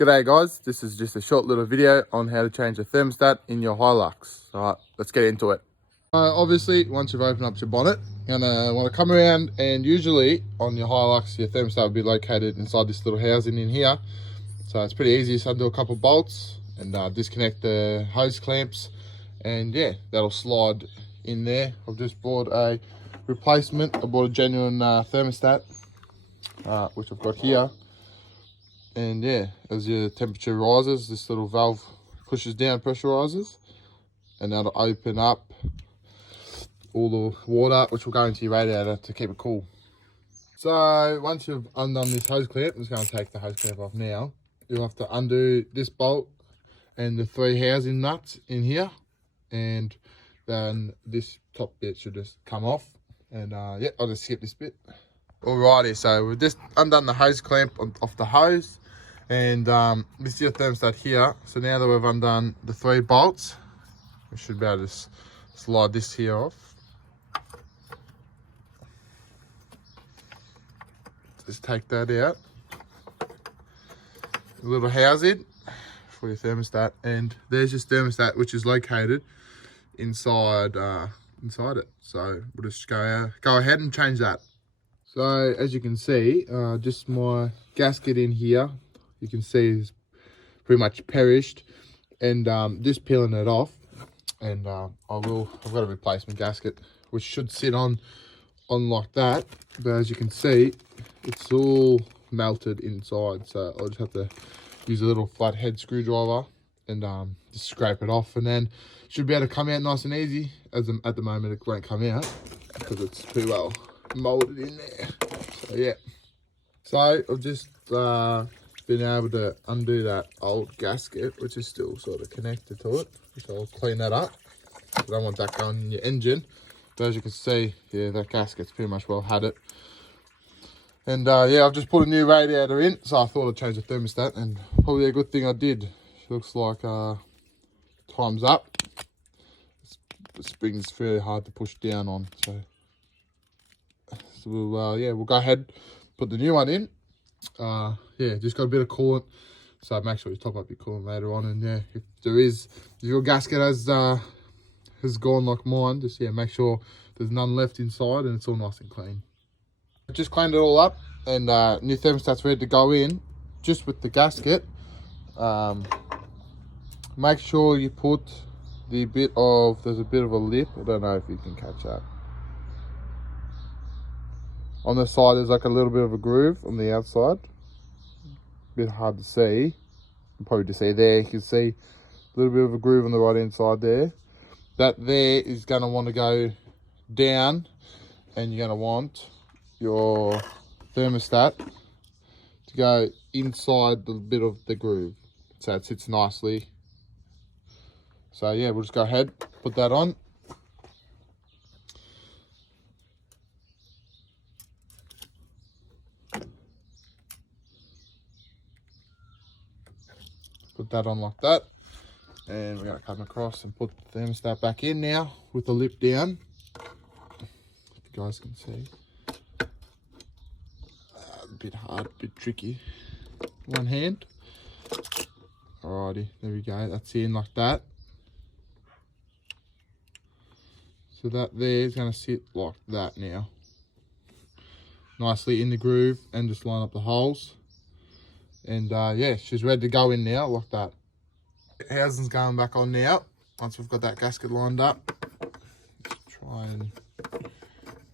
G'day guys, this is just a short little video on how to change the thermostat in your Hilux. Alright, let's get into it. Obviously, once you've opened up your bonnet, you're gonna want to come around, and usually on your Hilux, your thermostat will be located inside this little housing in here. So it's pretty easy. Just undo a couple of bolts and disconnect the hose clamps, and yeah, that'll slide in there. I've just bought a replacement. I bought a genuine thermostat, which I've got here. And yeah, as your temperature rises, this little valve pushes down, pressurizes, and that'll open up all the water, which will go into your radiator to keep it cool. So once you've undone this hose clamp, I'm just going to take the hose clamp off now. You'll have to undo this bolt and the 3 housing nuts in here, and then this top bit should just come off. And yeah, I'll just skip this bit. Alrighty, so we've just undone the hose clamp off the hose, and this is your thermostat here. So now that we've undone the 3 bolts, we should be able to slide this here off. Just take that out. A little housing for your thermostat, and there's your thermostat, which is located inside it. So we'll just go ahead and change that. So as you can see, just my gasket in here, you can see is pretty much perished, and just peeling it off, and I've got a replacement gasket which should sit on like that, but as you can see, it's all melted inside. So I'll just have to use a little flathead screwdriver and just scrape it off, and then it should be able to come out nice and easy. At the moment it won't come out because it's too well molded in there. So yeah, so I've just been able to undo that old gasket, which is still sort of connected to it. So I'll clean that up. I don't want that going in your engine, but as you can see, yeah, that gasket's pretty much well had it. And yeah, I've just put a new radiator in, so I thought I'd change the thermostat, and probably a good thing I did. It looks like time's up. The spring's fairly hard to push down on, so we'll go ahead, put the new one in. Yeah, just got a bit of coolant, so make sure you top up your coolant later on. And yeah, if your gasket has gone like mine, just yeah, make sure there's none left inside and it's all nice and clean. I just cleaned it all up, and new thermostat's ready to go in. Just with the gasket, make sure you put there's a bit of a lip. I don't know if you can catch that. On the side, there's like a little bit of a groove on the outside. A bit hard to see. You can probably just see there. You can see a little bit of a groove on the right hand side there. That there is going to want to go down, and you're going to want your thermostat to go inside the bit of the groove, so it sits nicely. So yeah, we'll just go ahead, put that on. Put that on like that, and we're going to come across and put the thermostat back in now with the lip down, if you guys can see. A bit hard, a bit tricky. One hand. Alrighty, there we go. That's in like that. So that there is going to sit like that now. Nicely in the groove, and just line up the holes. And yeah, she's ready to go in now like that. Housing's going back on now. Once we've got that gasket lined up, just try and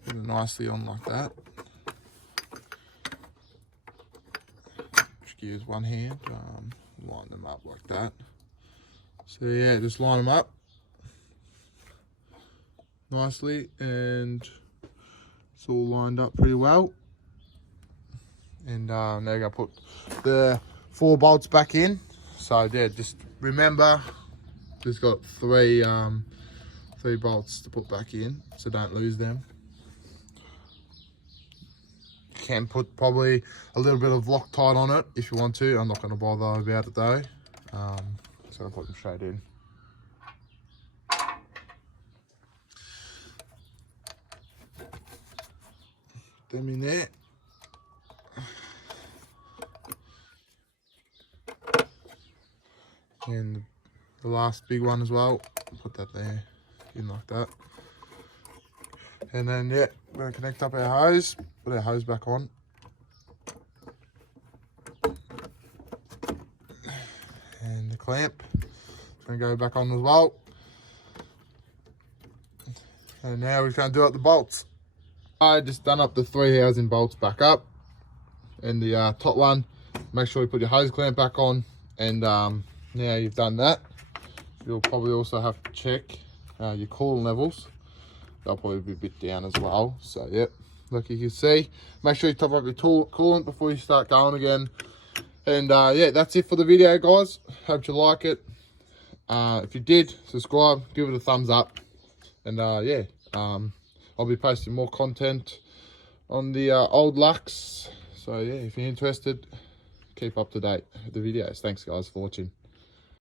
put it nicely on like that. Just use one hand, line them up like that. So yeah, just line them up nicely, and it's all lined up pretty well. And now we're going to put the 4 bolts back in. So yeah, just remember, just got 3 bolts to put back in, so don't lose them. You can put probably a little bit of Loctite on it if you want to. I'm not going to bother about it though. So I'll put them straight in. Put them in there. And the last big one as well, put that there, in like that. And then yeah, we're gonna connect up our hose, put our hose back on. And the clamp is gonna go back on as well. And now we're gonna do up the bolts. I just done up the 3 housing bolts back up. And the top one, make sure you put your hose clamp back on. And now you've done that, you'll probably also have to check your coolant levels. They'll probably be a bit down as well. So yep, like you can see, make sure you top up your coolant before you start going again. And yeah, that's it for the video, guys. Hope you like it. If you did, subscribe, give it a thumbs up. And yeah, I'll be posting more content on the old Lux. So yeah, if you're interested, keep up to date with the videos. Thanks guys for watching.